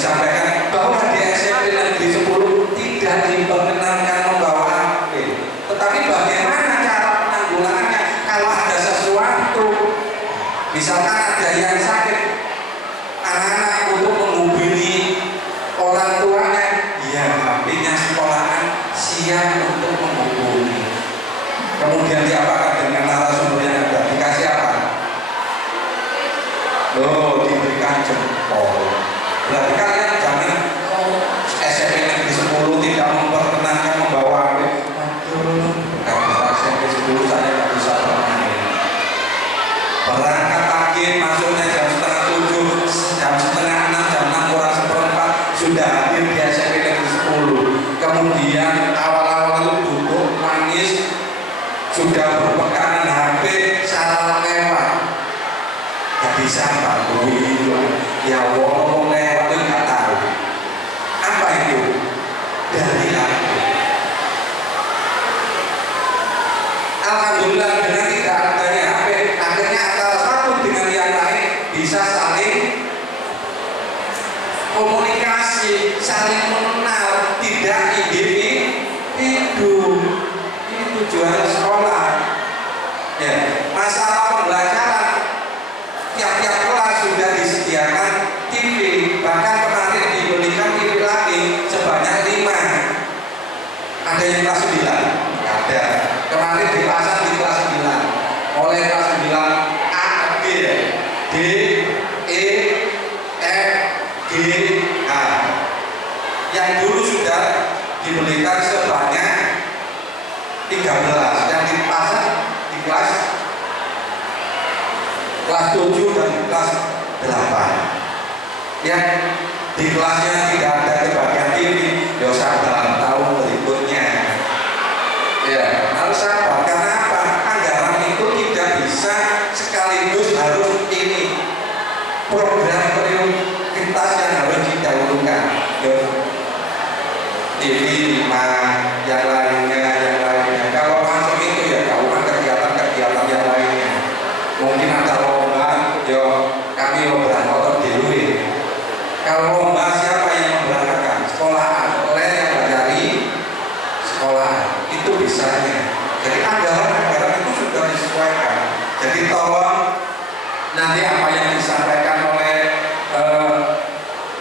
disampaikan bahwa di SMP Negeri 10 tidak diperkenankan membawa HP. Tetapi bagaimana cara penanggulangannya kalau ada sesuatu, misalkan ada yang sakit, anak-anak untuk menghubungi orang tuanya, ya HP-nya sekolahan siap untuk menghubungi. Kemudian diapakan dengan narasumber yang ada? Dikasih apa? Loh, diberikan jempol. Berarti kalian jangan SMP Negeri 10 tidak memperkenankan membawa HP. Aduh, kalau SMP 10 saya nggak bisa bermain. Berangkat pagi, masuknya jam setengah 7, jam setengah 6, jam 6 kurang seperempat sudah hadir di SMP Negeri 10. Kemudian awal-awal itu duduk nangis, sudah berpegangan HP salah lewat. Gak bisa bantu itu. Ya wong lewat itu nggak tahu. Apa itu? Dari HP. Alhamdulillah dengan tidak adanya HP, akhirnya antara satu dengan yang lain bisa saling komunikasi, saling mengenal, tidak individu. Ini tujuan sekolah. Ya, masalah pembelajaran tiap-tiap kelas sudah disediakan TV, bahkan kemarin dibelikan TV lagi sebanyak 5. Ada yang kelas 9? Ada. Kemarin dipasang di kelas 9. Oleh kelas 9 A, B, D, E, F, G, H. Yang dulu sudah dibelikan sebanyak 13. Yang dipasang di kelas 7 dan kelas 8. Yang di kelasnya tidak ada kebagian TV, ya sabar tahun berikutnya. Ya, harus sabar. Karena apa? Anggaran itu tidak bisa sekaligus harus ini. Program prioritas yang harus didahulukan. Ya, TV 5, yang lainnya. Kalau masuk itu ya kawan kegiatan-kegiatan yang lainnya. Mungkin ada lomba, ya kami lomba motor dulu. Kalau lomba siapa yang memberangkatkan? Sekolahan, oleh yang dari sekolahan itu bisanya. Jadi anggaran itu sudah disesuaikan. Jadi tolong nanti apa yang disampaikan oleh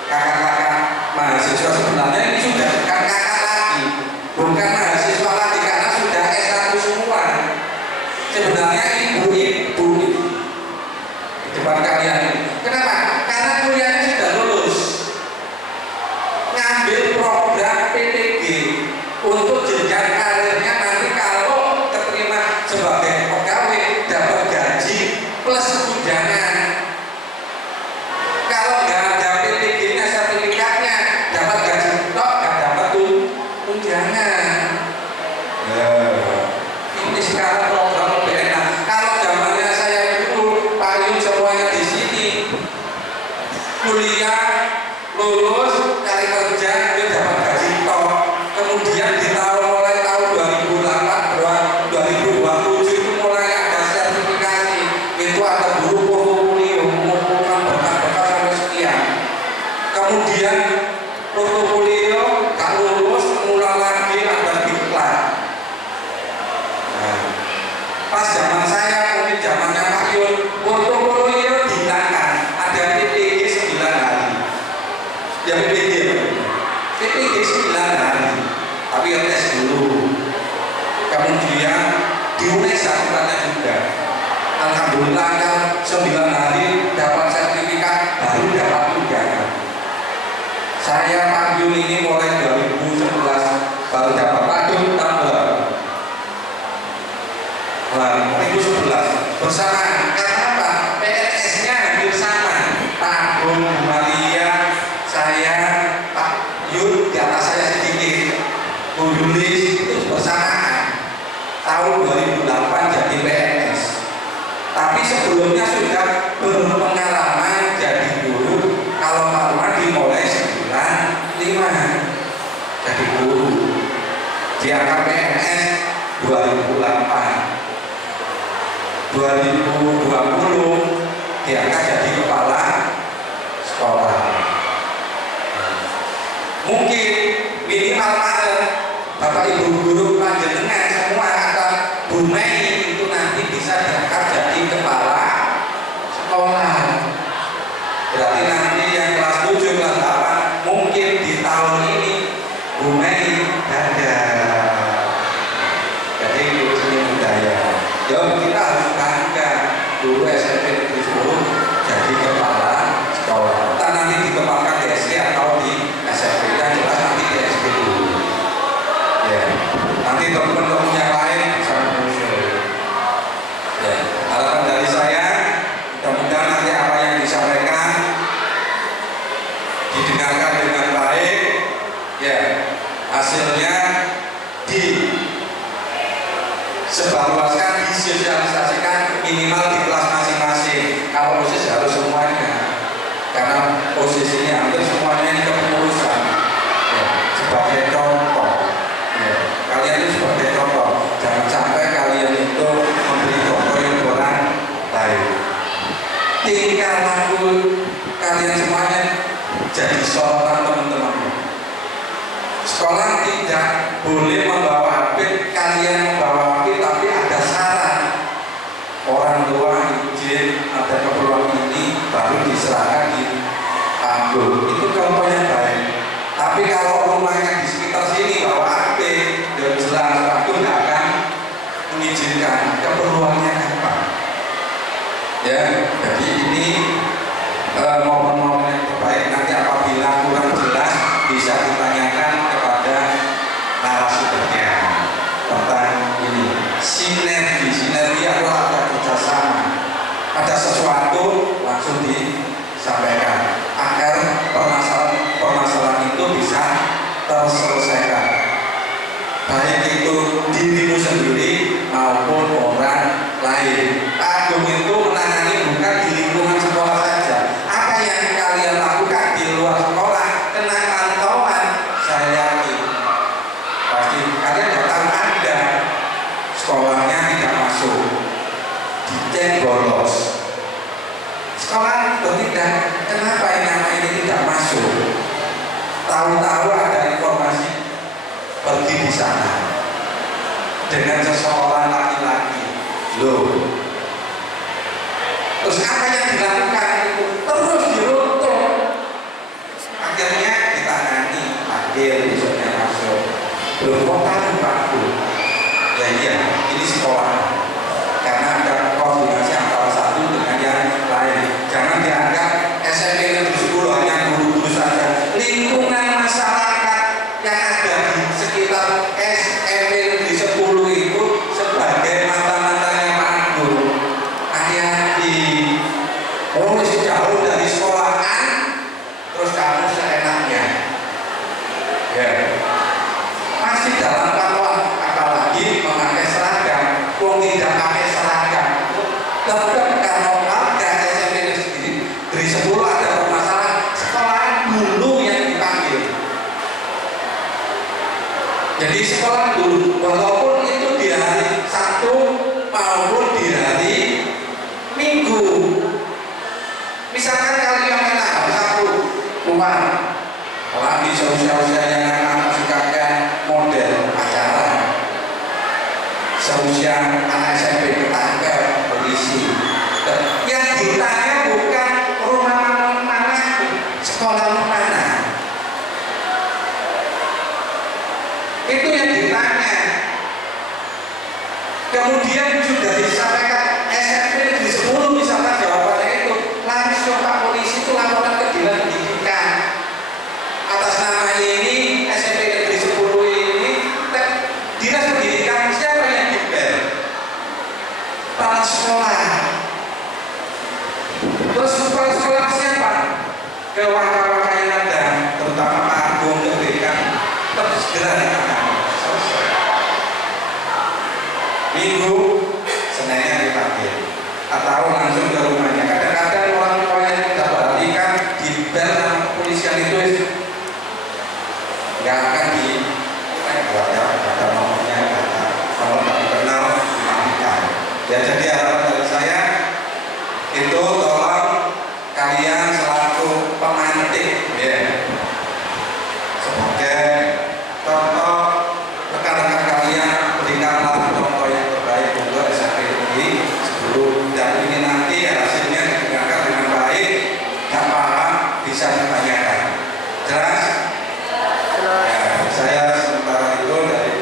kakak-kakak mahasiswa sebenarnya ini sudah kakak lagi, bukan mahasiswa lagi karena sudah S1 semua. Sebenarnya ibu-ibu di depan kalian. Kenapa? Karena kuliahnya sudah lulus, ngambil program PTG untuk jenjang karirnya nanti kalau keterima sebagai pegawai dapat gaji plus tunjangan. Kalau nggak ada PTG-nya, sertifikatnya, dapat gaji tok, nggak dapat tunjangan. Ini sekarang program lebih enak. Kalau zamannya saya dulu, payung semuanya di sini, kuliah, lulus, cari kerja, dia dapat gaji tok. Kemudian di mulai tahun 2008, 2027 itu mulai ada sertifikasi. Itu ada guru portofolio, mengumpulkan berkas-berkas sampai sekian. Kemudian portofolio tak lulus, mulai lagi ada diklat. Pas zaman saya, mungkin zamannya Pak Yun, portofolio dihilangkan, ada PPG 9 hari. Ya PPG 9 hari, tapi ya tes dulu. Kemudian diunes satuannya juga. Alhamdulillah kan 9 hari dapat sertifikat, baru dapat tunjangan. Saya Pak Yun ini mulai 2011 baru dapat padu tambah. 2011 bersama karena apa? PNS-nya hampir sama. Pak Agung, Bu Maria, saya, Pak Yun di atas saya sedikit, Bu Yulis itu bersamaan. Tahun 2008 jadi PNS. Tapi sebelumnya sudah berpengalaman jadi guru. Kalau Pak Rumadi mulai 95 jadi guru. Diangkat PNS 2008. 2009 Mungkin minimal ada Bapak Ibu guru panjenengan semua atau Bu Mei itu nanti bisa diangkat jadi kepala sekolah. Berarti nanti yang kelas 7, kelas 8 mungkin di tahun ini Bu Mei ada. Jadi guru seni budaya. Ya kita harus bangga guru SMP Negeri 10 jadi kepala sekolah. Entah nanti dikembangkan di SD atau di SMP, yang jelas nanti di SD dulu. Ya, nanti teman-teman yang lain bisa menyusul. Ya, harapan dari saya, mudah-mudahan nanti apa yang disampaikan didengarkan dengan baik. Ya, hasilnya disebarluaskan, disosialisasikan minimal di kelas masing-masing. Kalau OSIS harus semuanya, karena posisinya hampir semuanya ini kepengurusan. Ya, sebagai contoh, ya, kalian itu sebagai contoh, jangan sampai kalian itu memberi contoh yang kurang baik. Tinggal laku kalian semuanya jadi sorotan teman-teman. Sekolah tidak boleh membawa HP, kalian membawa HP, tapi ada syarat. Orang tua izin, ada keperluan ini, baru diserahkan di Agung. Itu contohnya baik. Tapi kalau rumahnya di sekitar sini bawa HP, dan jelas Agung tidak akan mengizinkan. Keperluannya apa? Ya, jadi ini momen-momen yang terbaik. Nanti apabila kurang jelas bisa ditanyakan kepada narasumbernya tentang ini. Sinergi adalah ada kerjasama, ada sesuatu langsung disampaikan agar permasalahan itu bisa terselesaikan, baik itu dirimu sendiri maupun orang lain. Agung itu menangani bukan di lingkungan sekolah saja. Apa yang kalian lakukan di luar sekolah kena pantauan, saya yakin pasti kalian datang ada sekolahnya tidak masuk, dicek bolos. Sekolah tidak, kenapa nama ini tidak masuk? Tahu-tahu ada informasi pergi di sana dengan seseorang laki-laki. Loh, terus apa yang dilakukan itu terus diruntuh, akhirnya ditangani, panggil besoknya masuk. Belum kota Pakku. Ya iya, ini sekolah, karena ada koordinasi antara satu dengan yang lain. Jangan dianggap SMP Negeri 10 hanya guru-guru saja. Lingkungan masyarakat yang ada di sekitar SMP Negeri 10 itu sebagai mata-matanya Pak Agung. Hati-hati. Oh, jauh dari sekolahan, terus kamu seenaknya. Ya. Masih dalam pantauan, apalagi memakai seragam. Wong tidak pakai seragam, tetap kalau warga SMP Negeri 10 ada permasalahan, sekolah dulu yang dipanggil. Jadi sekolah dulu, walaupun itu di hari Sabtu maupun di hari Minggu. Misalkan kalian enak hari Sabtu keluar, apalagi seusia-usia yang anak suka model acara, seusia anak SMP ketangkep polisi. Yang ditanya bukan rumah mana, sekolah mana. Itu yang ditanya. Kemudian sudah disampaikan SMP Negeri 10 misalkan jawabannya itu langsung Pak Polisi itu laporan ke Dinas Pendidikan atas nama ini SMP Negeri 10 ini. Dinas Pendidikan siapa yang dibel? Kepala sekolah. Terus kepala sekolah siapa? Ke waka-waka yang ada, terutama Pak Agung Pendidikan, terus segera ditangani. Selesai. Minggu, Seninnya dipanggil atau langsung ke rumahnya. Kadang-kadang orang tua yang tidak perhatikan di bel kepolisian itu nggak akan di ada nomornya, nomor tak dikenal dimatikan. Ya, jadi harapan dari saya itu tolong kalian selaku pemantik, ya, tanyakan. Jelas? Ya, saya sementara itu dari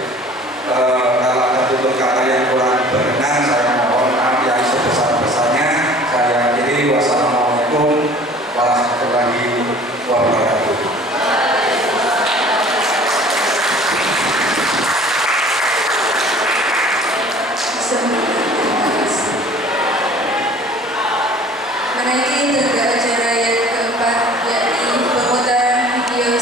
kalau ada tutur kata yang kurang berkenan, saya mohon maaf yang sebesar-besarnya. Saya akhiri. Wassalamualaikum warahmatullahi wabarakatuh. Menaiki tengah acara yang keempat, yakni pemutaran video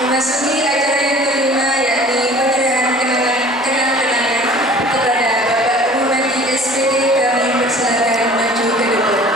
Memasuki acara yang kelima, yakni penyerahan kenang-kenangan kepada Bapak Bupati SPD, kami persilakan maju ke depan.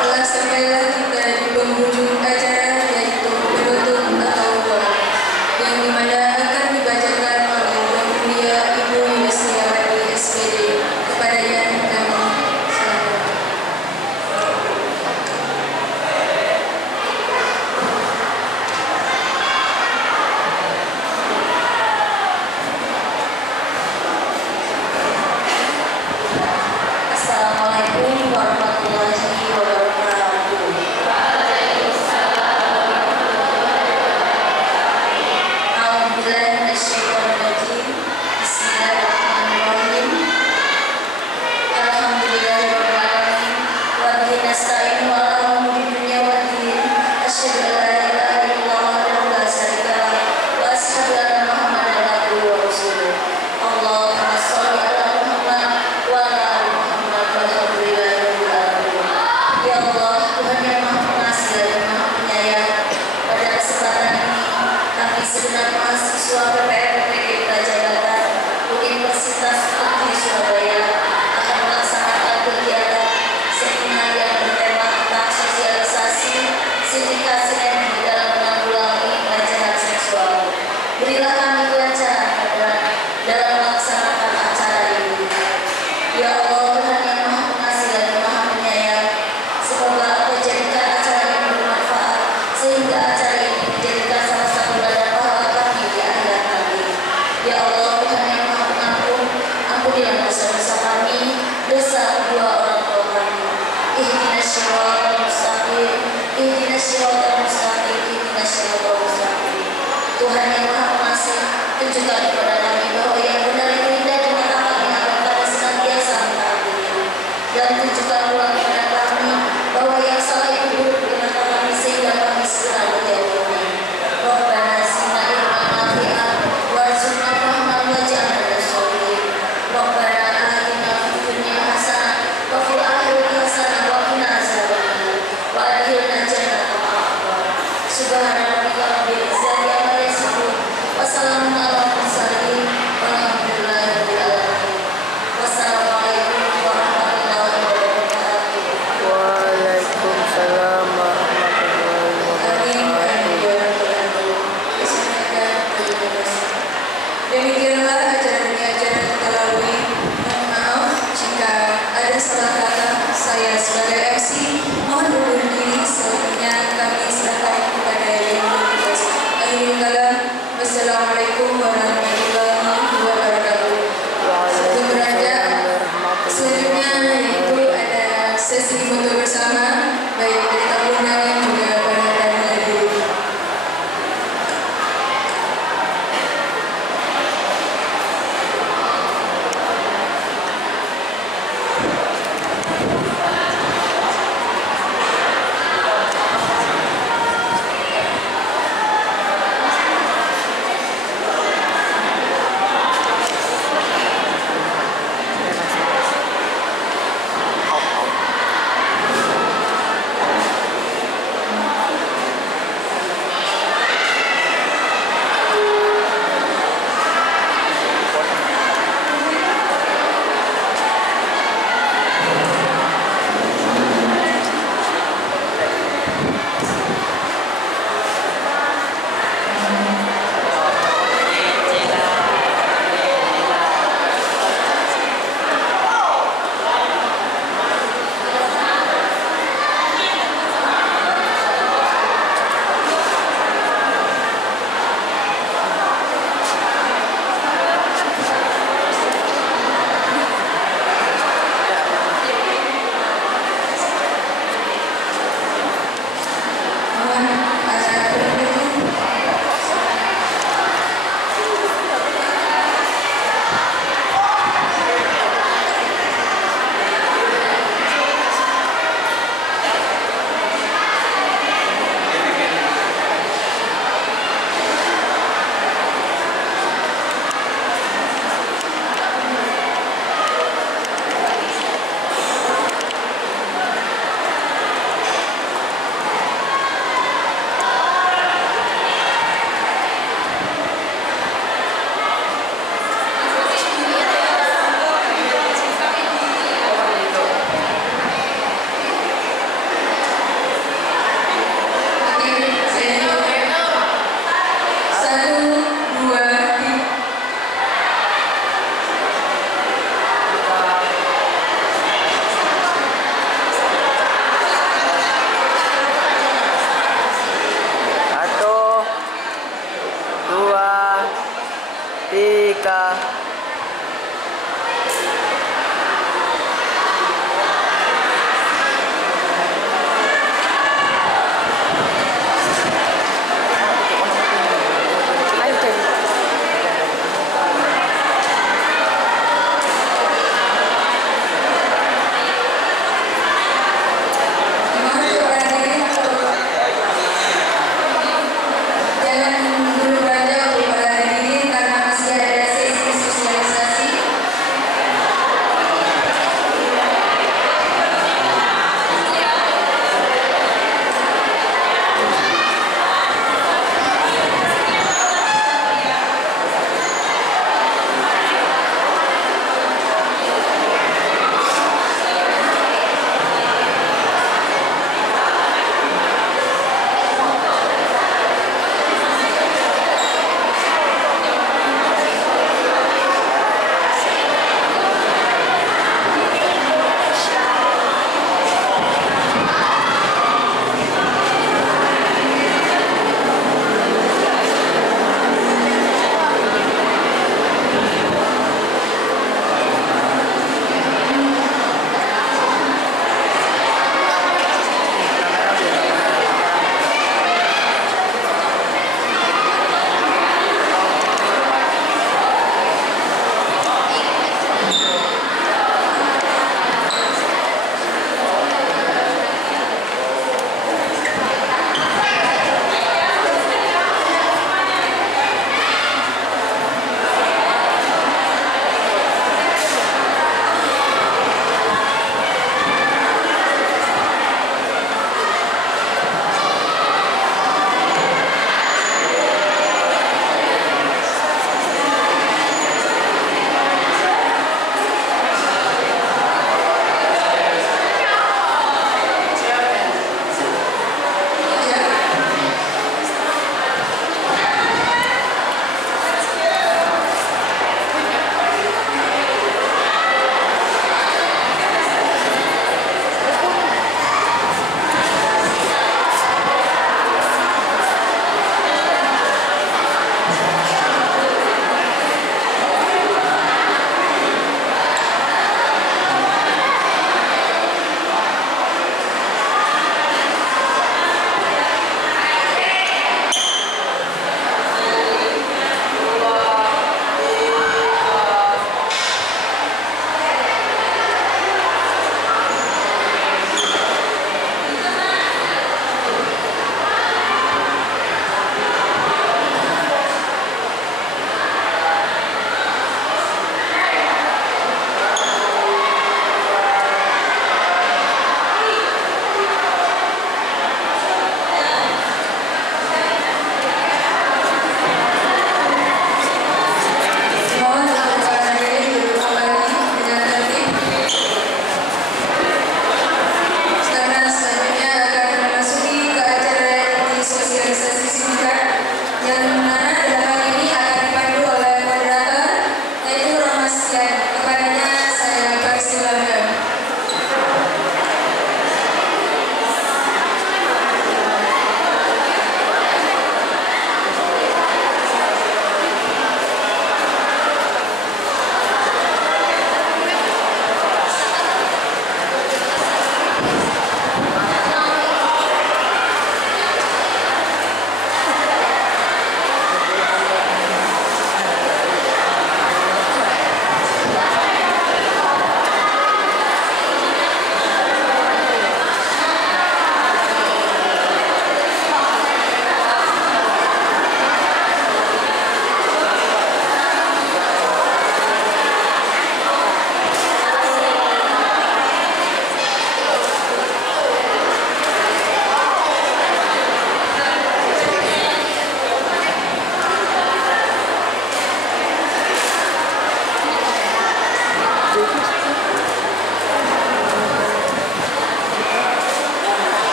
Telah sampailah kita di penghujung acara, yaitu penutup atau doa, yang dimana akan dibacakan oleh Yang Mulia Ibu Yusriawati SPD. Kepadanya kami silakan. Assalamualaikum warahmatullahi wabarakatuh. A'udzubillahi minasyaitonirrajim. Bismillahirrahmanirrahim. Alhamdulillahirabbil alamin. Wa bihi nasta'inu ala umuri dunya waddin. Asyhadu an la ilaha illallah wahdahu la syarika lah wa asyhadu anna Muhammadan abduhu wa rasuluh. Allahumma shalli ala Muhammad wa ala ali Muhammad walhamdulillahirabbil alamin. Ya Allah, Tuhan yang Maha Pengasih dan Maha Penyayang, pada kesempatan ini kami segenap mahasiswa PPNPG Prajakarta Universitas Negeri Surabaya akan melaksanakan kegiatan seminar yang bertema tentang sosialisasi sindikat sinergi dalam menanggulangi pelecehan seksual. Berilah kami kelancaran dalam melaksanakan acara ini. Ya Allah, Tuhan yang Maha Pengasih dan Maha Penyayang, semoga Engkau jadikan acara ini bermanfaat sehingga acara ini menjadikan salah satu ladang pahala kami di akhirat nanti. Ya Allah, Tuhan yang Maha Pengampun, ampunilah dosa-dosa kami, dosa kedua orang tua kami. Ihdinas siratal mustaqim, ihdinas siratal mustaqim, ihdinas siratal mustaqim. Tuhan yang Maha Pengasih, tunjukkan kepada kami bahwa yang benar itu indah di mata kami agar kami senantiasa mentaatinya. Dan tunjukkan pula kepada kami bahwa yang salah itu buruk di mata kami sehingga kami segera menjauhinya. Rabbana zidna ilman nafi'an warzuqna fahman waj'alna minasy sholihin. Rabbana atina fid dunya hasanah wa fil akhirati hasanah wa qina adzabannar wa adkhilna jannata ma'al abrar. Subhana rabbika rabbil izzati amma yasifun wa salamun alal mursalin walhamdulillahi rabbil alamin. Wassalamualaikum warahmatullahi wabarakatuh. Waalaikumsalam warahmatullahi wabarakatuh. Demikianlah acara demi acara kita lalui. Mohon maaf jika ada salah kata. Saya sebagai MC mohon undur diri. Selanjutnya kami serahkan kepada yang bertugas. Akhirul kalam. Wassalamualaikum warahmatullahi wabarakatuh. Satu beranjak. Selanjutnya yaitu ada sesi foto bersama baik dari tamu undangan juga para tamu hadirin.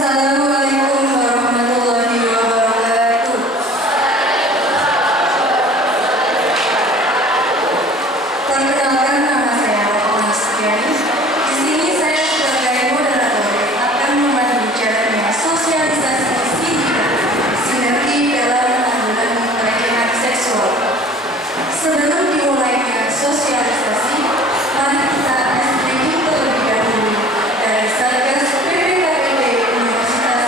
Assalamualaikum warahmatullahi wabarakatuh. Perkenalkan, nama saya Rohana Sugiani. Di sini saya sebagai moderator akan memandu jalannya sosialisasi sinergi dalam penanggulangan pelecehan seksual. Sebelum dimulainya sosialisasi, mari kita briefing terlebih dahulu dari Satgas PPKPD Universitas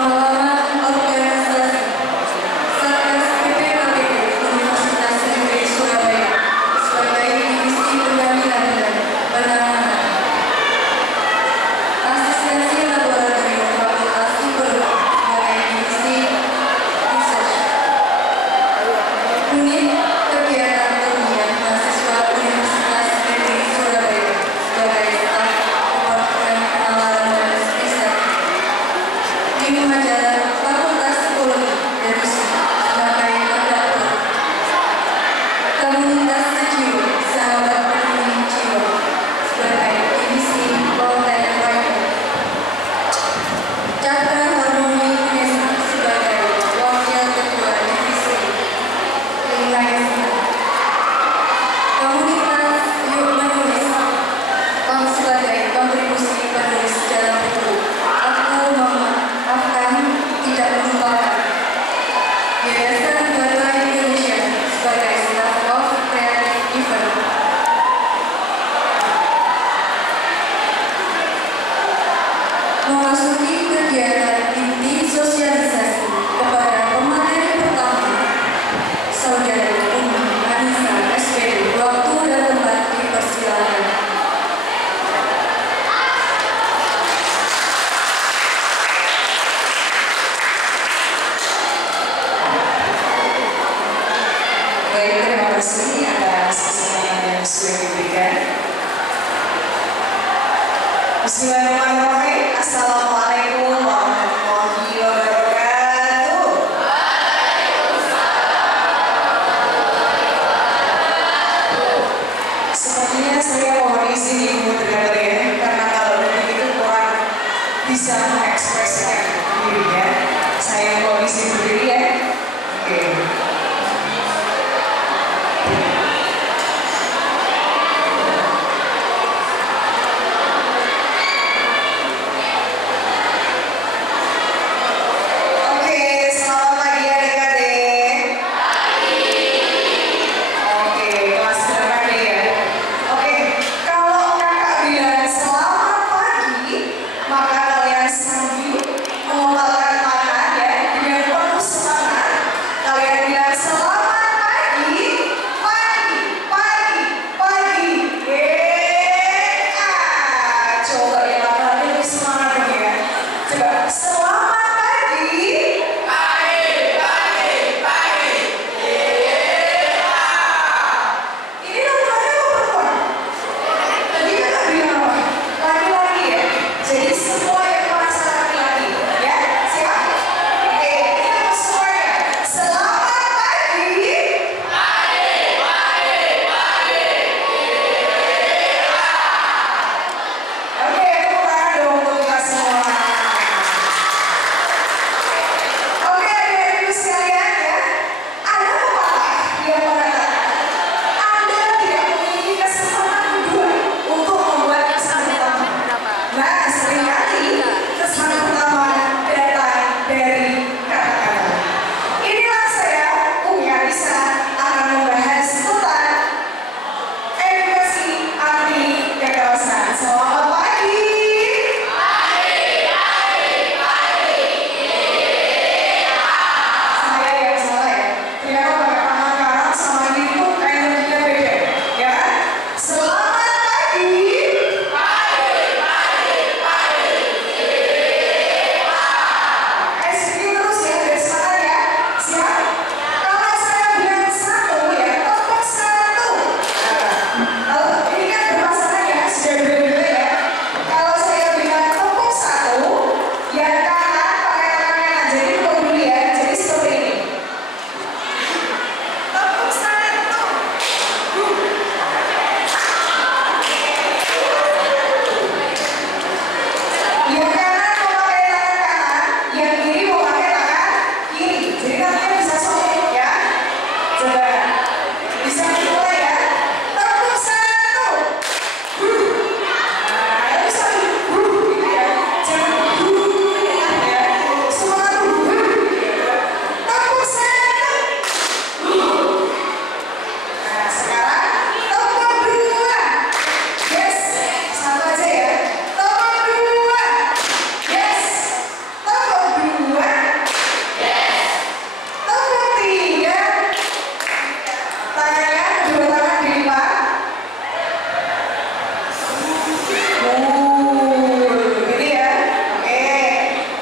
Pengalaman organisasi Satgas PPKBU Universitas Negeri Surabaya sebagai divisi pendampingan dan penanganan. Asistensi laboratorium Fakultas Psikologi sebagai divisi research. Unit kegiatan ilmiah mahasiswa Universitas Negeri Surabaya sebagai staf departemen penalaran dan riset. Tim majalah Fakultas Psikologi dan Musik sebagai redaktor. Komunitas Sejiwa Sahabat Peduli Jiwa sebagai divisi konten writing. Cakra Harmoni Unesa sebagai wakil ketua divisi lingkungan. Komunitas Yuk Menulis sebagai kontribusi penulis dalam buku Aku Memaafkan Tidak Melupakan. Yayasan Bata Indonesia sebagai staff of creative event. Memasuki kegiatan inti sosialisasi kepada pemateri pertama, Saudari Umi Anissa SPD. Waktu dan tempat dipersilakan. Baik, terima kasih atas kesempatan yang sudah diberikan. Bismillahirrahmanirrahim. Assalamualaikum warahmatullahi wabarakatuh. Sepertinya saya mohon izin Ibu Sekretariat karena kalau detik itu kurang bisa mengekspresikan dirinya. Saya mohon izin berdiri ya. Oke. Oke, selamat pagi adik-adik. Oke, kelas berapa nih ya? Oke, kalau kakak bilang selamat pagi, maka kalian sambil mengembangkan tangan ya dengan penuh semangat. Kalian bilang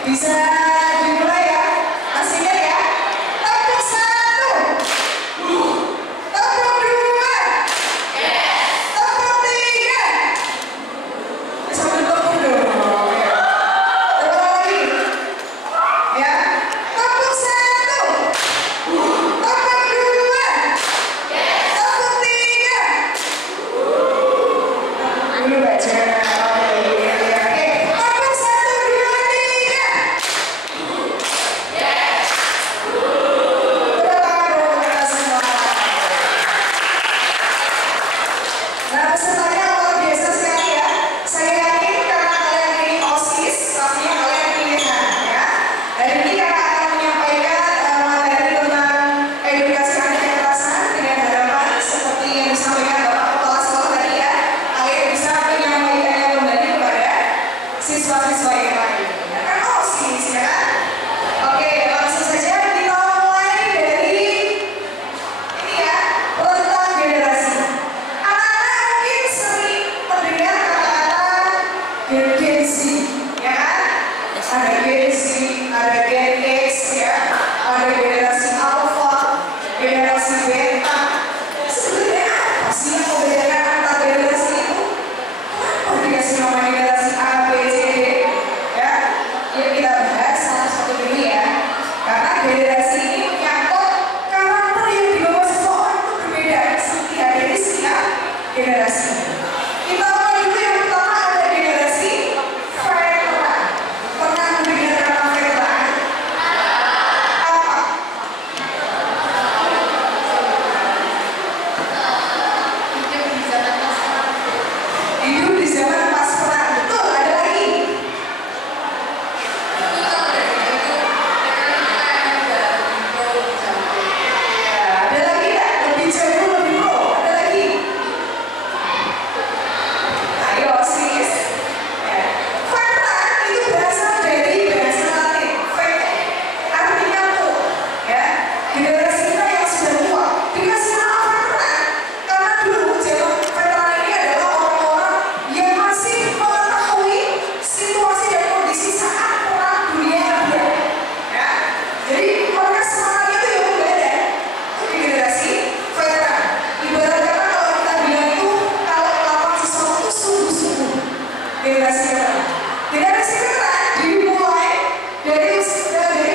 Bisa dimulai ya, masih ingat ya? Tepuk 1, tepuk 2, tepuk 3. Sambil tepuk dong. Tepuk lagi. Ya, tepuk 1, tepuk 2, tepuk 3. Dulu baca. Siswa-siswa yang lain, ya kan OSIS ya kan? Oke, langsung saja kita mulai dari ini ya, rentang generasi. Anak-anak mungkin sering mendengar kata-kata Gen Z, ya kan? Ada Gen Z, ada Gen X, ya, ada generasi Alpha, generasi Beta. Sebenarnya apa sih yang membedakan antar generasi itu? Kenapa dikasih nama generasi A, B, C, D? Ya, yuk kita bahas satu-satu dulu ya. Karena generasi ini menyangkut karakter yang dibawa seseorang itu berbeda seperti ada di setiap generasi. Kita mulai dulu yang pertama ada generasi veteran. Pernah mendengar kata veteran? Apa? Hidup di zaman pas perang. Betul, ada lagi. Ya, ada lagi tak? Lebih jauh, lebih pro. Ada lagi. Ayo, sis. Ya. Veteran itu berasal dari bahasa Latin. Vete. Artinya tua. Ya. Generasi kita yang sudah tua. Dikasih nama veteran. Karena dulu zaman veteran ini adalah orang-orang yang masih mengetahui situasi dan kondisi saat perang dunia kedua. Ya. Jadi mereka semangatnya itu yang berbeda. Jadi generasi veteran. Ibarat kata kalau kita bilang itu kalau melakukan sesuatu itu sungguh-sungguh. Generasi veteran. Generasi veteran dimulai dari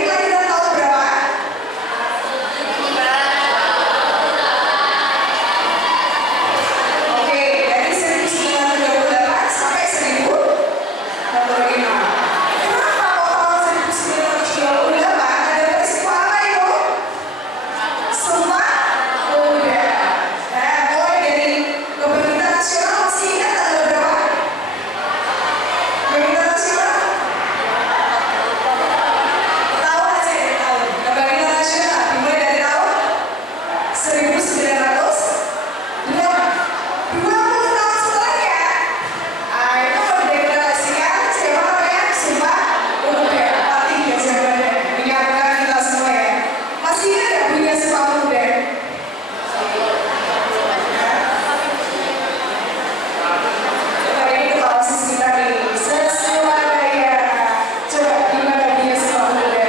kelahiran tahun berapa? Oke, dari 1938 sampai 1045. Kenapa kok tahun 1938? Ada peristiwa apa itu? Sumpah Pemuda. Nah, mulai dari kebangkitan nasional masih ingat tanggal berapa? Kebangkitan nasional? Tahun aja ya, tahun. Kebangkitan nasional dimulai dari tahun 1908. 20 tahun setelahnya, itu mendeklarasikan siapa namanya? Sumpah Pemuda. Parti Gajah Mada. Menyatukan kita semua ya. Masih ingat nggak bunyinya Sumpah Pemuda? Coba ini kepala sis kita nih. Sesuadaya. Coba gimana bunyinya Sumpah Pemuda?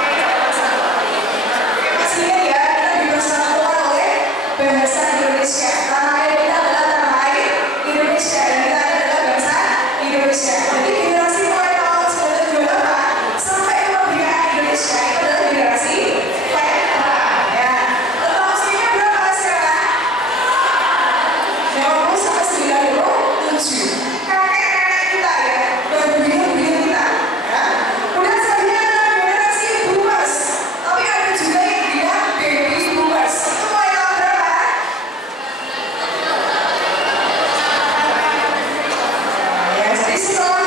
Kami bangsa Indonesia Masih ingat ya, kita dipersatukan oleh bahasa Indonesia. Tanah air kita adalah tanah air Indonesia dan kita adalah bangsa Indonesia. Jadi generasi mulai tahun 1928 sampai kemerdekaan Indonesia itu adalah generasi veteran. Ya, total usianya berapa sekarang? 50 sampai 97. Kakek-kakek kita ya, dan buyut-buyut kita. Ya. Kemudian selanjutnya adalah generasi boomers. Tapi ada juga yang bilang baby boomers. Itu mulai tahun berapa? Ya, jadi setelah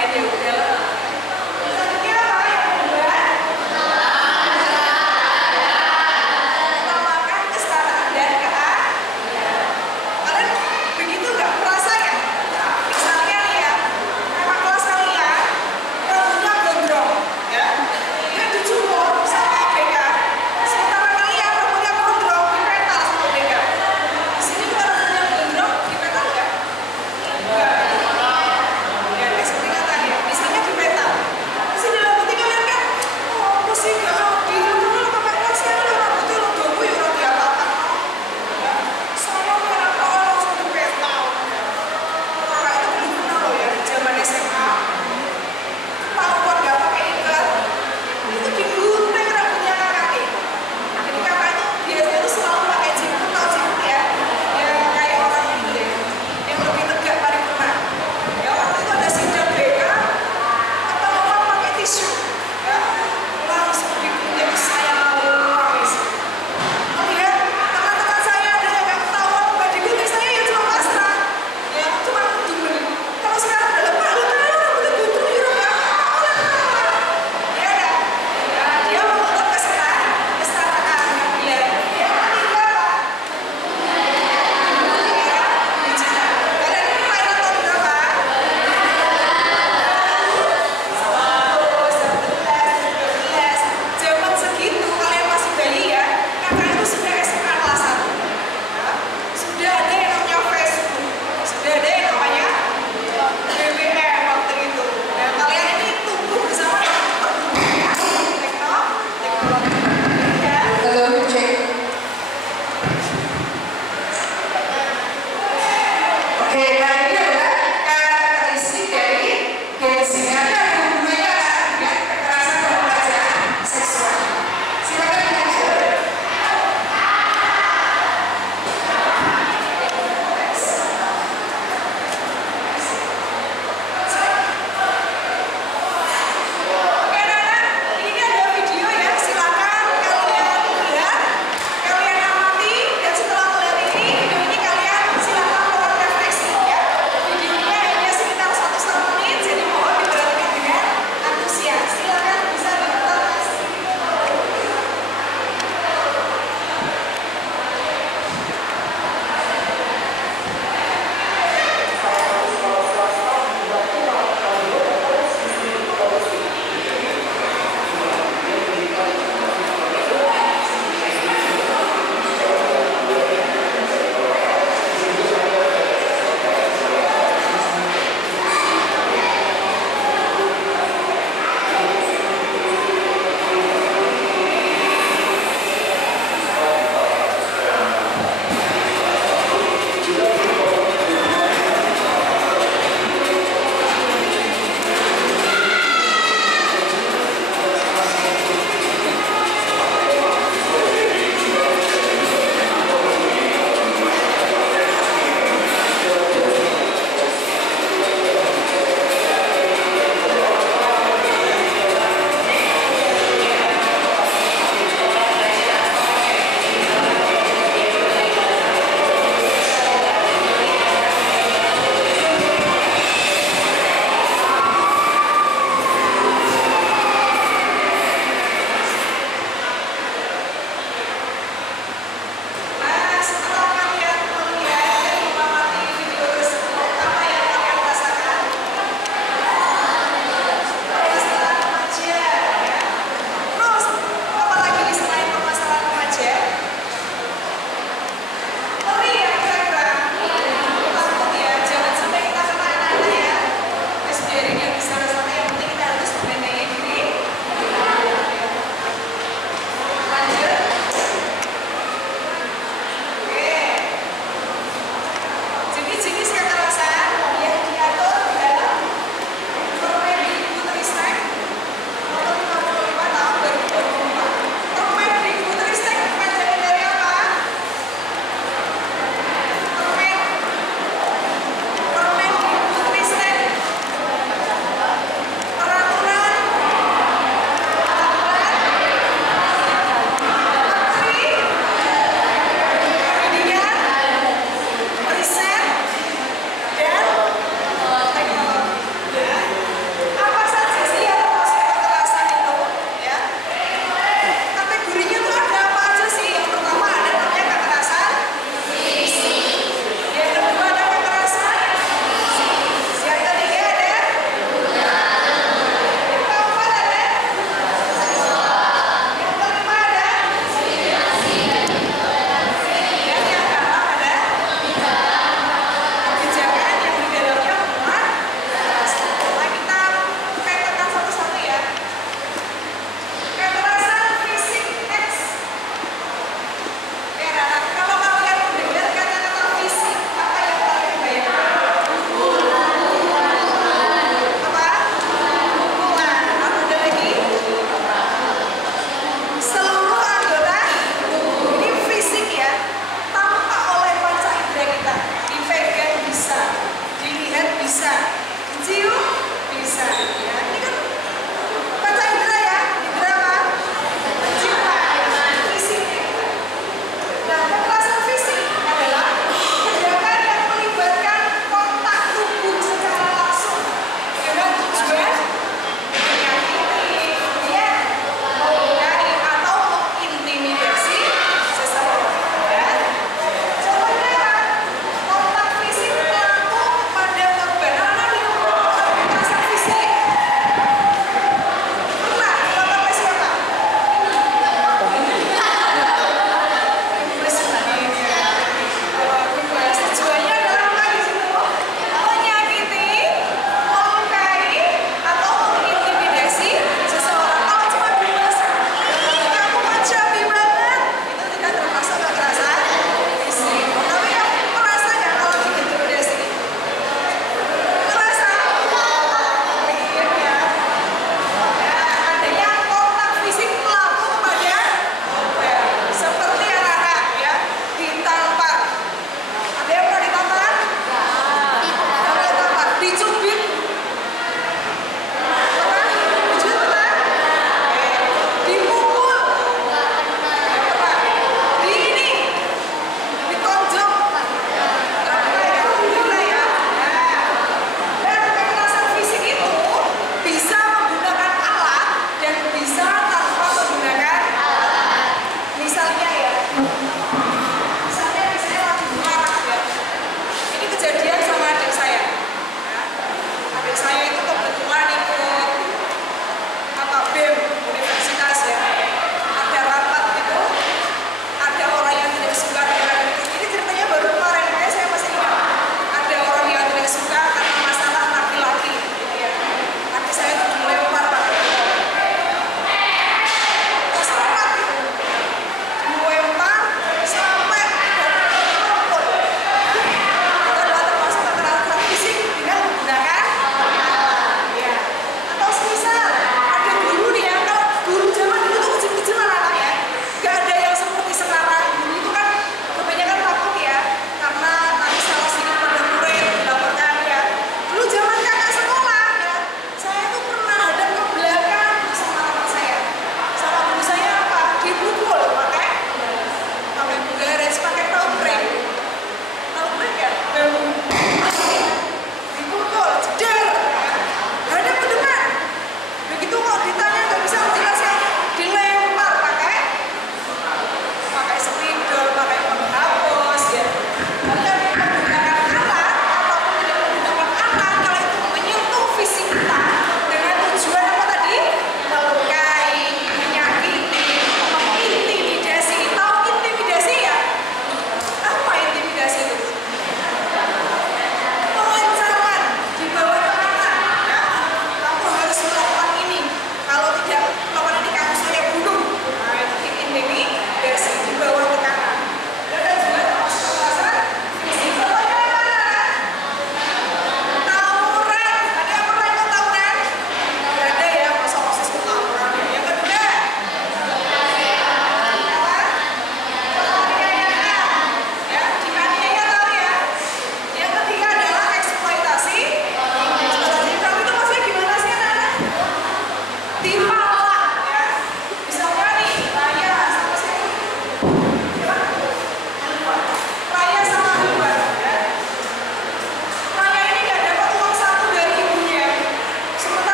lain ya udah lah. Selanjutnya apa yang kedua? Utamakan kesetaraan dan keadilan. Kalian begitu nggak merasa ya? Misalnya nih ya, kakak kelas kalian rambutnya gondrong, ya, dia dijemur sama ABK. Sementara kalian rambutnya gondrong, dipetal sama ABK. Di sini kalau rambutnya gondrong, dipetal nggak? Enggak. Ya, seperti kata ya, misalnya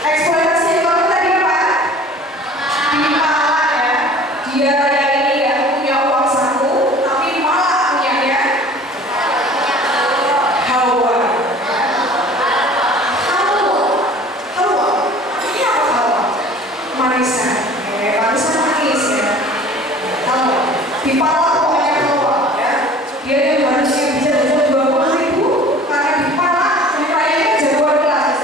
Eksploitasi ekonomi tadi apa? Dimalah ya. Dia ini ya punya uang saku, tapi malah punya dia hawa. Hawa. Ini apa hawa? Manisan. Manisan manis ya. Hawa. Dipalak pokoknya hawa ya. Dia yang harusnya bisa dapat 20.000 karena dipalak nilainya jagoan kelas.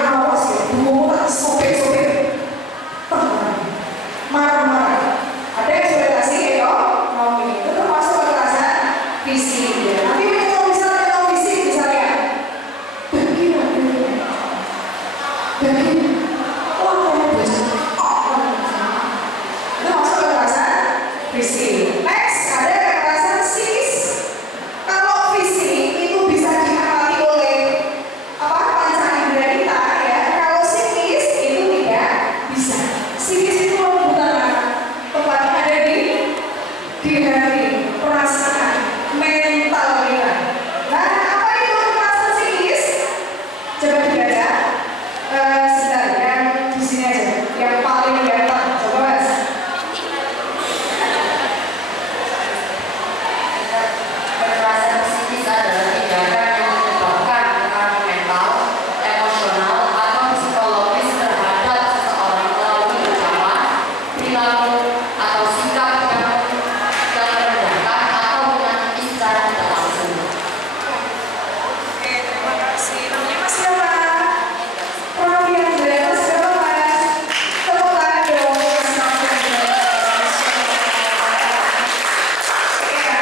Awas ya, dulu tak sobek-sobek marah-marah. Ada eksploitasi ekonomi, itu termasuk kekerasan fisik ya. Nanti kalau misalnya kalau fisik misalnya itu masuk kekerasan fisik. Next ada kekerasan psikis. Kalau fisik itu bisa diamati oleh panca indera kita ya. Kalau psikis itu tidak bisa. Psikis itu membutuhkan tempatnya ada di hati, perasaan, mental kita. Nah, apa itu kekerasan psikis? Coba dibaca. Sebentar, yang di sini aja, yang paling gampang. Coba mas. Kekerasan psikis adalah tindakan yang menyebabkan pengaruh mental, emosional, atau psikologis terhadap seseorang melalui ucapan, perilaku, atau sikap yang merendahkan atau menyakiti secara tidak langsung. Oke, terima kasih. Namanya Mas siapa? Profi Andrea, Mas siapa mas? Tepuk tangan dong, Mas Profi Andrea. Ya.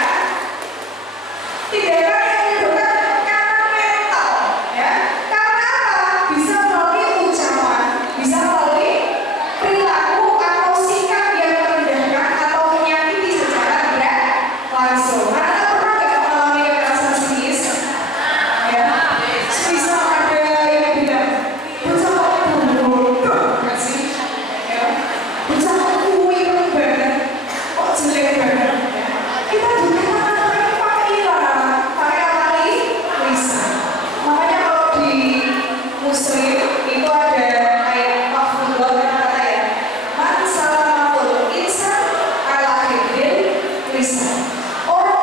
Tindakan yang menyebabkan karena mental, ya. Karena apa? Bisa melalui ucapan, bisa melalui perilaku atau sikap yang merendahkan atau menyakiti secara tidak langsung. Anda pernah nggak mengalami kekerasan psikis? Ya, bisa ada yang bilang, bocah kok bodoh nggak sih? Ya, bocah kok kuing banget, kok jelek banget. Ya. Kita juga kadang-kadang pakai apa nih? Lisan. Makanya kalau di Muslim itu ada kayak mafhumul kata ya, man salamatul insan ala hidil lisan. Orang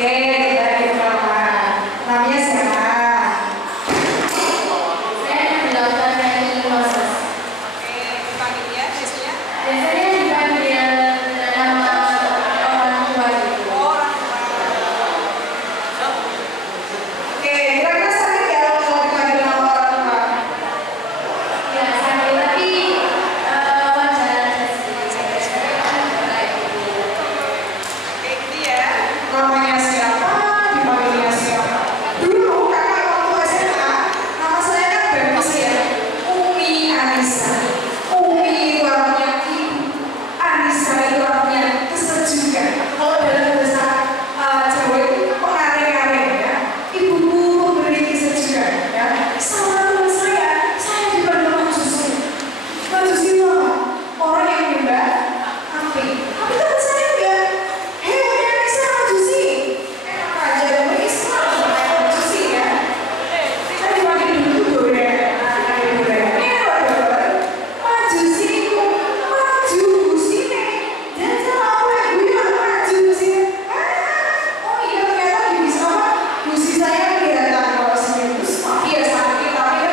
Oke, kita kenalan. Namanya siapa? Saya Nabila dari Moses. Oke, dipanggilnya biasanya? Biasanya dipanggil nama orang tua gitu. Orang tua. Oke, kira-kira sakit ya kalau dipanggil nama orang tua? Ya, sakit tapi wajar aja sih. Kayak gitu ya. Namanya siapa? Dipanggilnya siapa? Dulu kakak waktu SMA, nama saya kan bagus ya. Umi Anissa. Umi itu artinya ibu. Anissa itu artinya kesejukan. Kalau dalam bahasa Jawa itu pengareng-areng ya. Ibuku memberi kesejukan ya. Sama teman saya dipanggil Majusi. Majusi itu apa? Orang yang nyembah api. Tapi teman saya enggak. Hei, Umi Anissa Majusi. Enak aja, Umi Islam Majusi ya. Saya dipanggil dulu Dora. Ini apa Dora? Majusi itu maju sini. Dan sama aku yang bilang maju sini. Oh iya ternyata di bisa apa? Gusi saya kelihatan kalau senyum terus maaf ya sakit tapi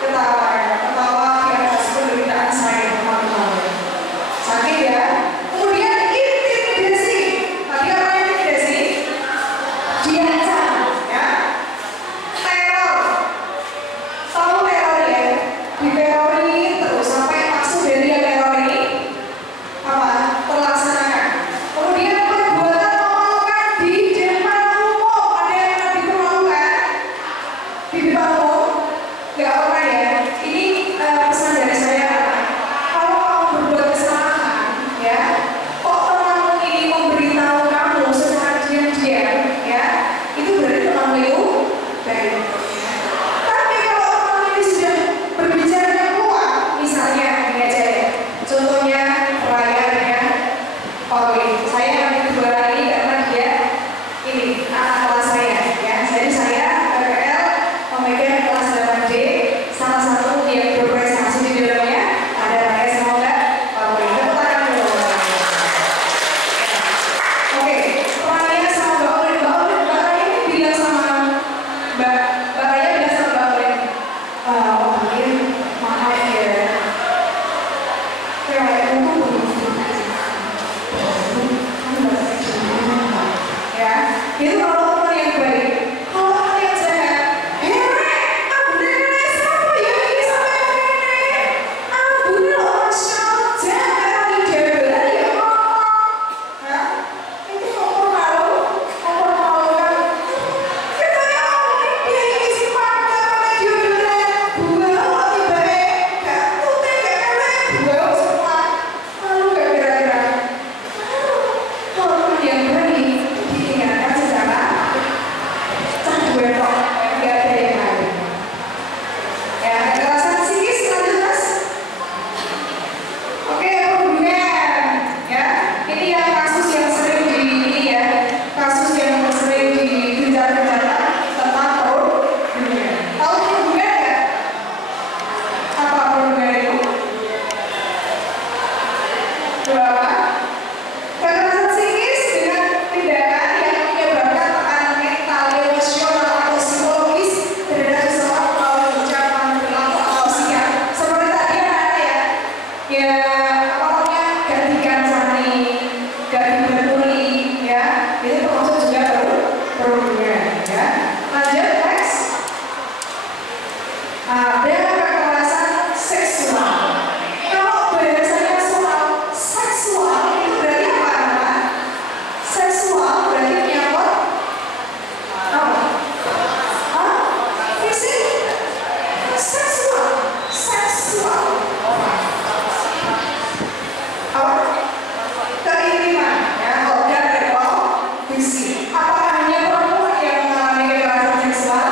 ketawa di atas penderitaan saya teman-teman. Sakit ya. Kemudian intimidasi. Tadi apa intimidasi? Diancam ya. Teror. Tahu teror ya? Diterori terus sampai maksud dari yang teror ini apa? Terlaksanakan. Kemudian perbuatan memalukan di depan umum. Ada yang pernah dipermalukan di depan umum? Gak pernah ya. Ini pesan dari saya. Kalau kamu berbuat kesalahan, ya, kok temanmu ini memberitahu kamu secara diam-diam, ya, itu berarti temanmu itu baik. Tapi kalau temanmu ini sudah berbicara keluar, misalnya ini aja ya, contohnya Raya dengan Pauli. Saya ambil dua hari ini karena dia ini anak kelas saya, ya. Jadi saya PPL memegang kelas 8D, salah satu yang berprestasi di dalamnya ada Raya sama Mbak Pauli. Tepuk tangan dulu. Oke, Raya sama Mbak Pauli. Mbak Raya ini bilang sama Mbak Raya bilang sama Mbak Pauli, oh mungkin maaf ya, kayak itu ya, itu kalau teman yang baik. Kalau teman yang jahat, bener siapa ya ini sampai begini? Bener orang siapa jahat di debelan ya ngomong, ya, itu ngomong malu kan? Kita yang ngomongin dia ini si pada dia beneran bunga tiba-tiba gak putih gak kelek bunga semua malu gak kira-kira? Kalau teman yang baik diingatkan secara candu kok, nggak ada yang lain. Ya, kekerasan psikis lanjut mas. Oke, perundungan, ya. Ini yang kasus yang sering ini ya, kasus yang sering digencar-gencarkan tentang perundungan. Tahu perundungan nggak? Apa perundungan itu? Berapa? Kekerasan psikis dengan tindakan yang menyebabkan tekanan mental, emosional, atau psikologis terhadap seseorang melalui ucapan, perilaku, atau sikap. Seperti tadi ada ya apa namanya gak dikancani, gak dibetuli, ya itu termasuk juga perundungan, ya. Lanjut next. Ada kekerasan seksual. Kalau bahasanya soal seksual itu berarti apa? Seksual berarti menyangkut apa? Fisik? Seksual. Apa? Keintiman, ya, organ reproduksi. Apakah hanya perempuan yang mengalami kekerasan seksual?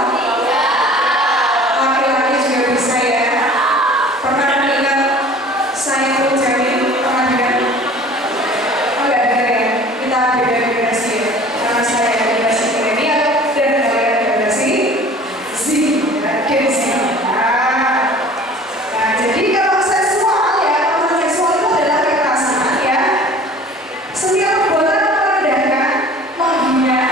Laki-laki juga bisa ya. Pernah mendengar Saiful Jamil? Pernah dengar? Oh enggak dengar ya? Kita beda generasi ya. Karena saya generasi milenial dan kalian generasi Z, Gen Z. Nah, jadi kalau seksual ya, kekerasan seksual itu adalah kekerasan ya. Setiap perbuatan merendahkan, menghina,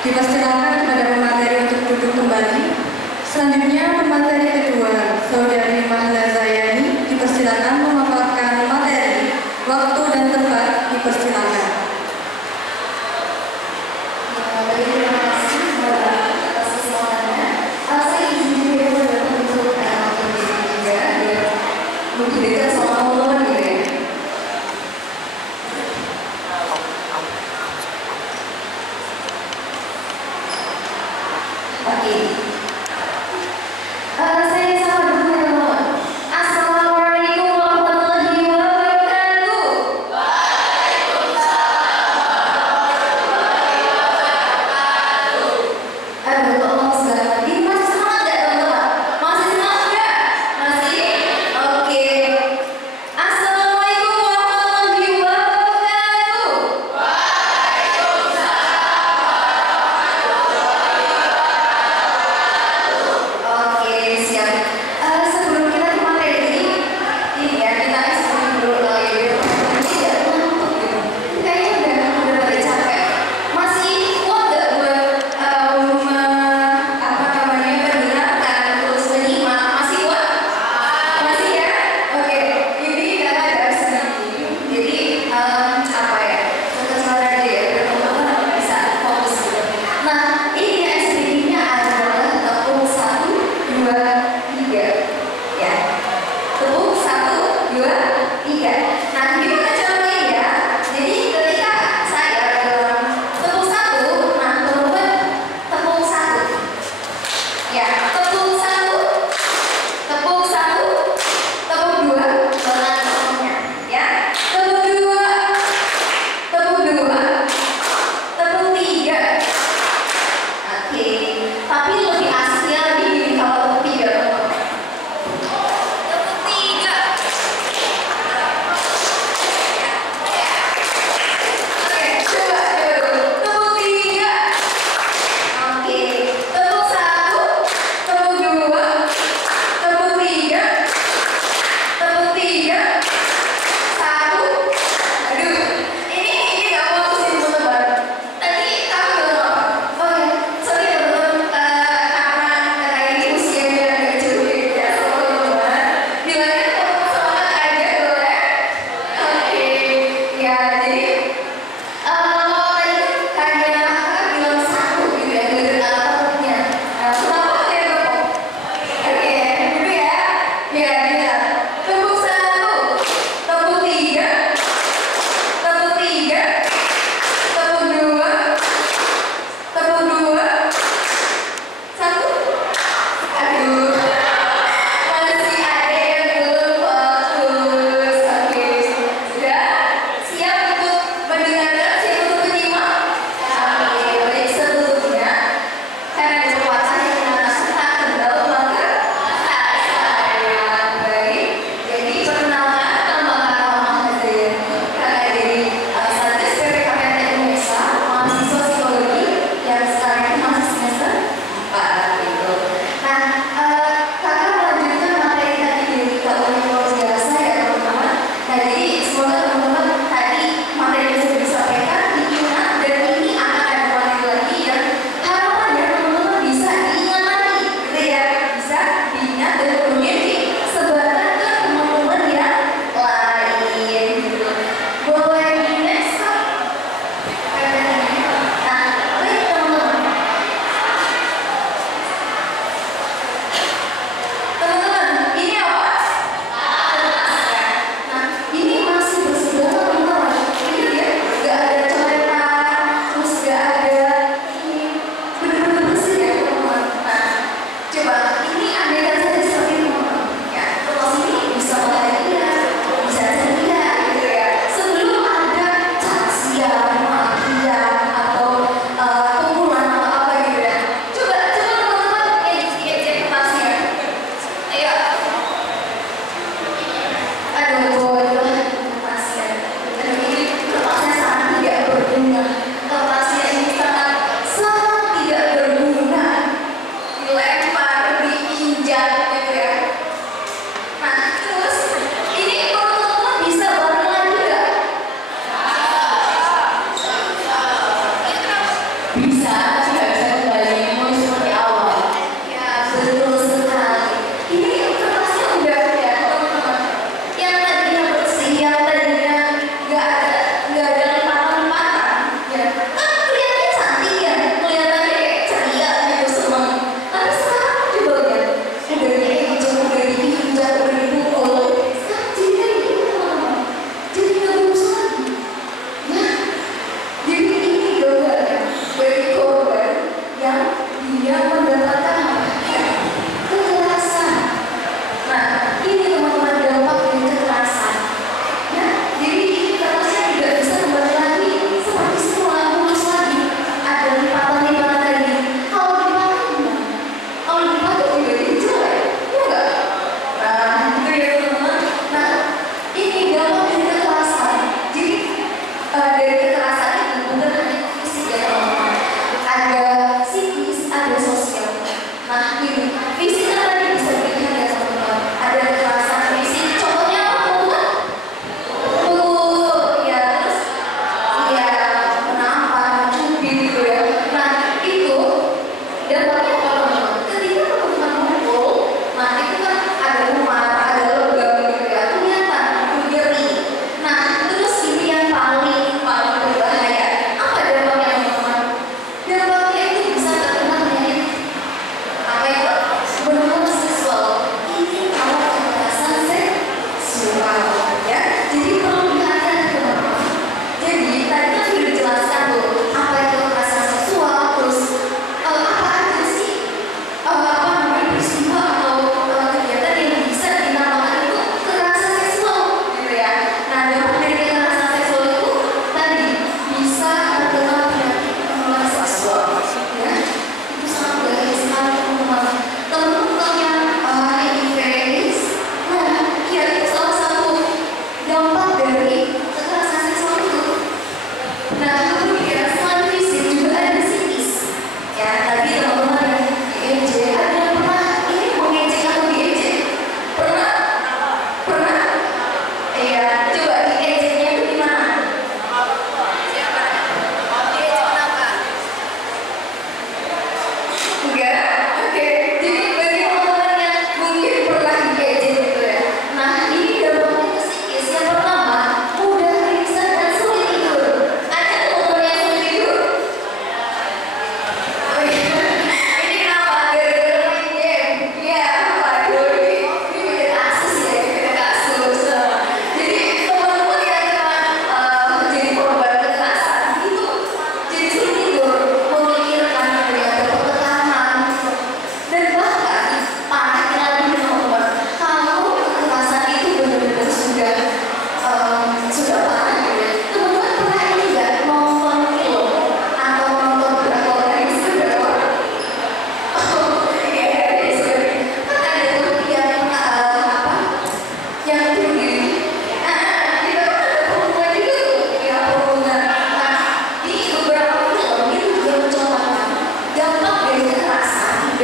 Dipersilakan kepada pemateri untuk duduk kembali. Selanjutnya pemateri kedua, Saudari Mahla Zayani, dipersilakan memaparkan materi. Waktu dan tempat dipersilakan. Baik, terima kasih atas kesempatannya. Saya izin juga datang untuk menjadi juga biar lebih dekat sama teman-teman gitu ya. Oke. Saya sapa dulu teman-teman. Assalamualaikum warahmatullahi wabarakatuh. Aduh, kok mau semangat? Ini masih semangat gak teman-teman? Masih semangat gak? Masih? Oke. Assalamualaikum warahmatullahi wabarakatuh.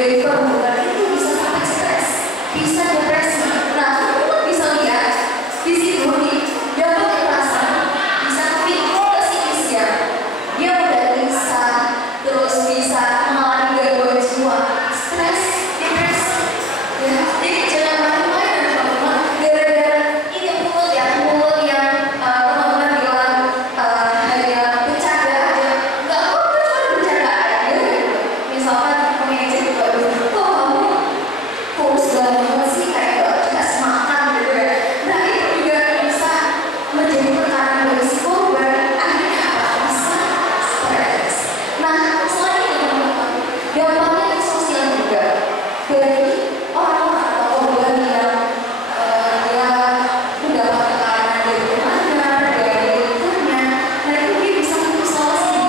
dari perempuan itu bisa sampai stres, bisa depresi. Nah, kamu bisa lihat di situ nih, dapat kekerasan, bisa ke psikisnya, dia udah bisa, terus bisa mengalami gangguan jiwa, stres, depresi. Ya, jadi jangan main-main teman-teman, gara-gara ini mulut yang teman-teman bilang hanya bercanda aja, nggak apa-apa, cuma bercanda aja gitu. Misalkan manajer juga bilang, kok kamu kurus banget sih, kayak gak dikasih makan gitu ya. Nah itu juga bisa menjadi perkara bagi si korban, akhirnya apa? Bisa stres. Nah selain itu teman-teman, dampaknya ke sosial juga bagi orang-orang atau korban yang dia mendapat tekanan dari temannya, dari lingkungannya. Nah itu dia bisa mengisolasi.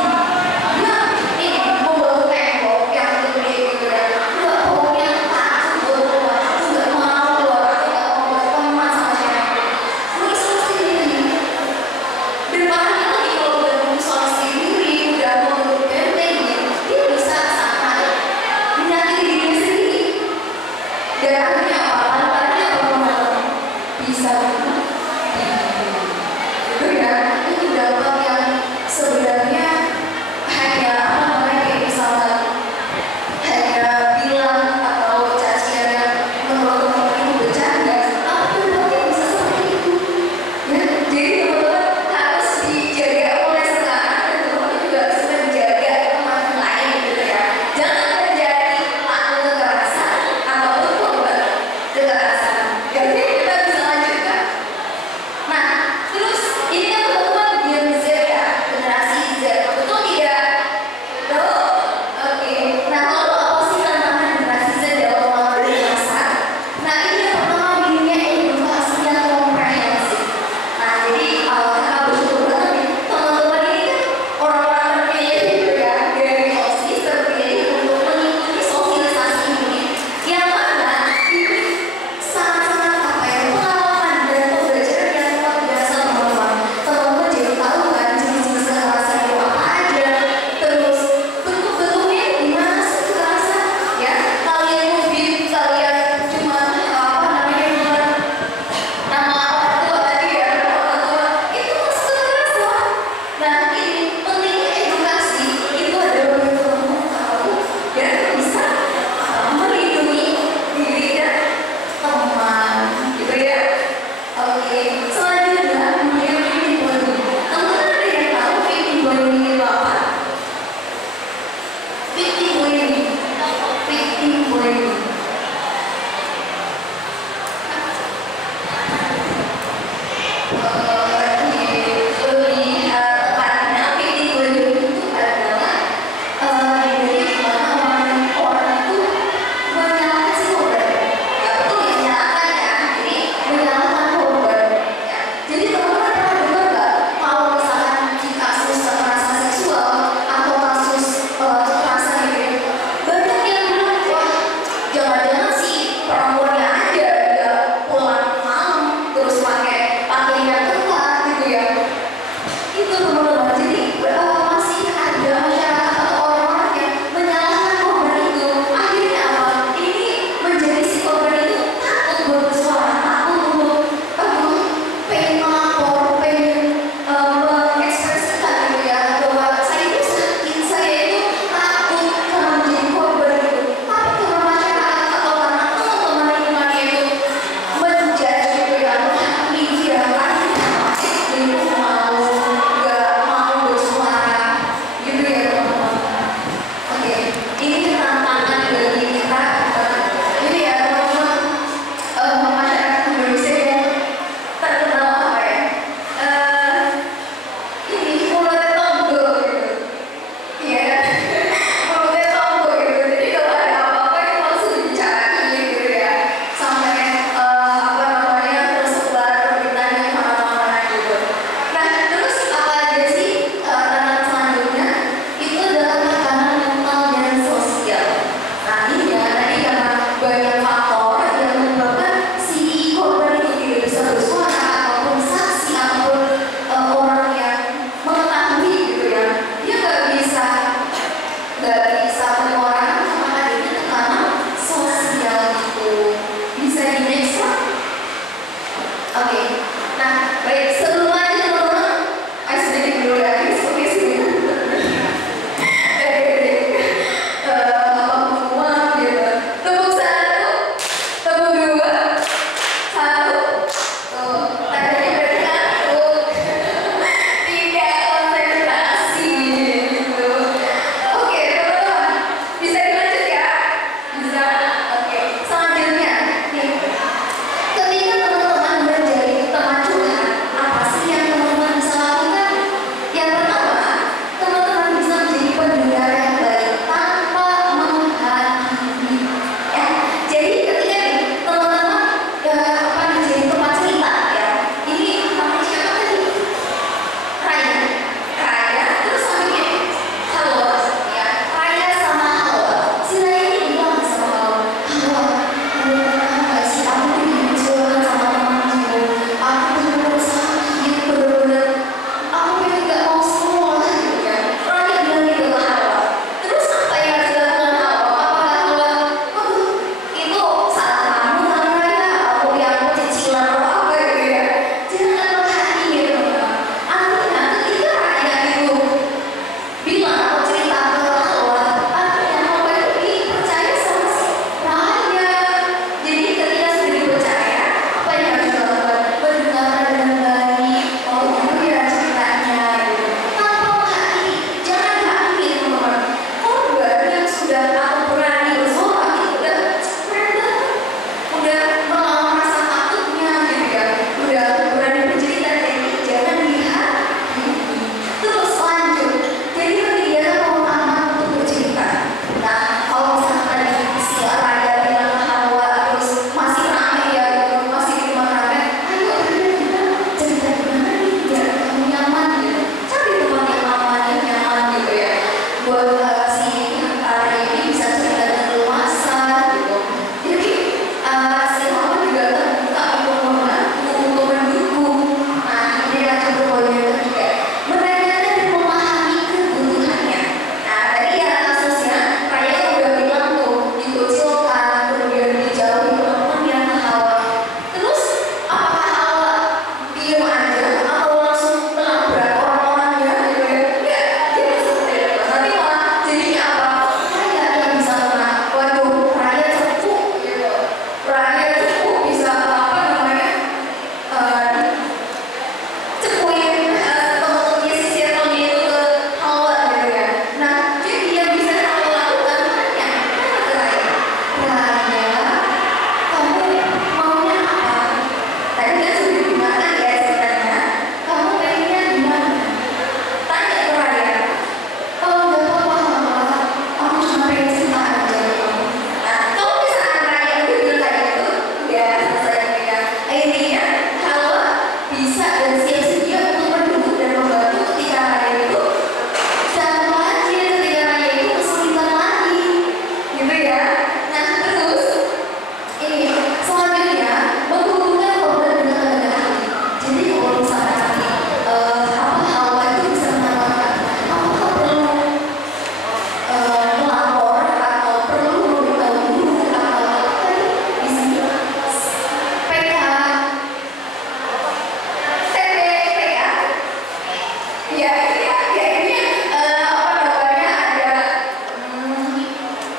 Dia ini membawa tembok yang gede gitu ya, nggak pokoknya takut keluar, aku nggak mau keluar, aku nggak mau berteman sama siapa. Mengisolasi diri. Dan bahkan lagi kalau udah mengisolasi diri, udah mau benteng, dia bisa sampai menyakiti dirinya sendiri. Dan akhirnya apa? Lantarannya apa teman-teman? Bisa itu ya, itu dampak yang sebenarnya hanya apa namanya, kayak misalkan hanya bilang atau cacian yang menurut teman-teman itu bercanda, tapi dampaknya bisa seperti itu. Ya, jadi teman-teman harus dijaga mulai sekarang, dan teman-teman juga harus menjaga teman lain gitu ya. Jangan menjadi pelaku kekerasan ataupun korban kekerasan. Jadi kita bisa lanjutkan. Nah, terus ini kan teman-teman Gen Z ya, generasi Z, betul tidak? Betul. Oke. Nah, lalu apa sih tantangan generasi Z dalam mengalami kekerasan? Nah, ini yang pertama dunia edukasi yang komprehensif. Nah, jadi kakak bersyukur banget nih, teman-teman ini kan orang-orang terpilih gitu ya, dari OSIS terpilih untuk mengikuti sosialisasi ini, yang mana ini sangat-sangat apa ya, pengalaman dan pembelajaran yang luar biasa teman-teman. Teman-teman jadi tahu kan jenis-jenis kekerasan itu apa aja, terus bentuk-bentuknya gimana sih kekerasan ya. Kalian mungkin kalian cuma apa namanya, cuma nama orang tua tadi ya, nama orang tua itu masuk kekerasan. Nah ini pentingnya edukasi itu adalah bagi teman-teman tahu dan bisa melindungi diri dan teman gitu ya. Oke, selanjutnya kemudian victim blaming. Teman-teman ada yang tahu victim blaming itu apa? Victim blaming. Victim blaming. Lihat tepatnya victim blaming itu adalah dari mana orang itu menyalahkan si korban. Ya betul, menyalahkan ya. Jadi menyalahkan korban. Ya. Jadi teman-teman pernah dengar nggak kalau misalkan di kasus kekerasan seksual atau kasus kekerasan gitu ya, banyak yang bilang wah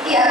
Iya,